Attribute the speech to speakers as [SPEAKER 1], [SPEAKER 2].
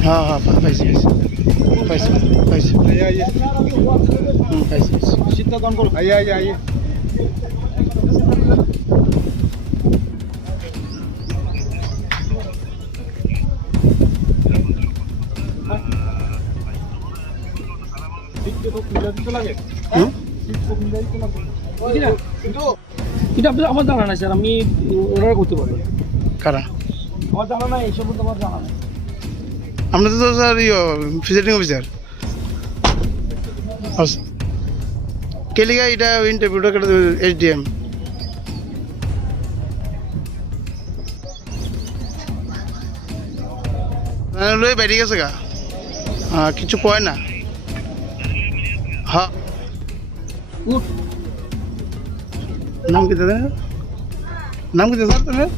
[SPEAKER 1] হ্যাঁ হ্যাঁ পা- পাইছি পাইছি পাইছি পাইছি হুম, পাইছি পাইছি
[SPEAKER 2] চিন্তাদান করো
[SPEAKER 3] आइए आइए आइए
[SPEAKER 1] হুম?
[SPEAKER 2] এটা আপনার আমার জানা নাই স্যার আমি অর্ডার করতে পারবো
[SPEAKER 1] কারা
[SPEAKER 2] আমার জানা নাই এই সম্বন্ধে আমার জানা নাই
[SPEAKER 1] আপনাদের তো স্যার ইয়ে ভিজিটিং অফিসার আচ্ছা। কে লিগা এটা ইন্টারভিউটা কেটে এসডিএম লই বেরিয়ে গেছে গা? হ্যাঁ কিছু কয় না? হ্যাঁ নাম কি দাদা নাম কি স্যার তোমার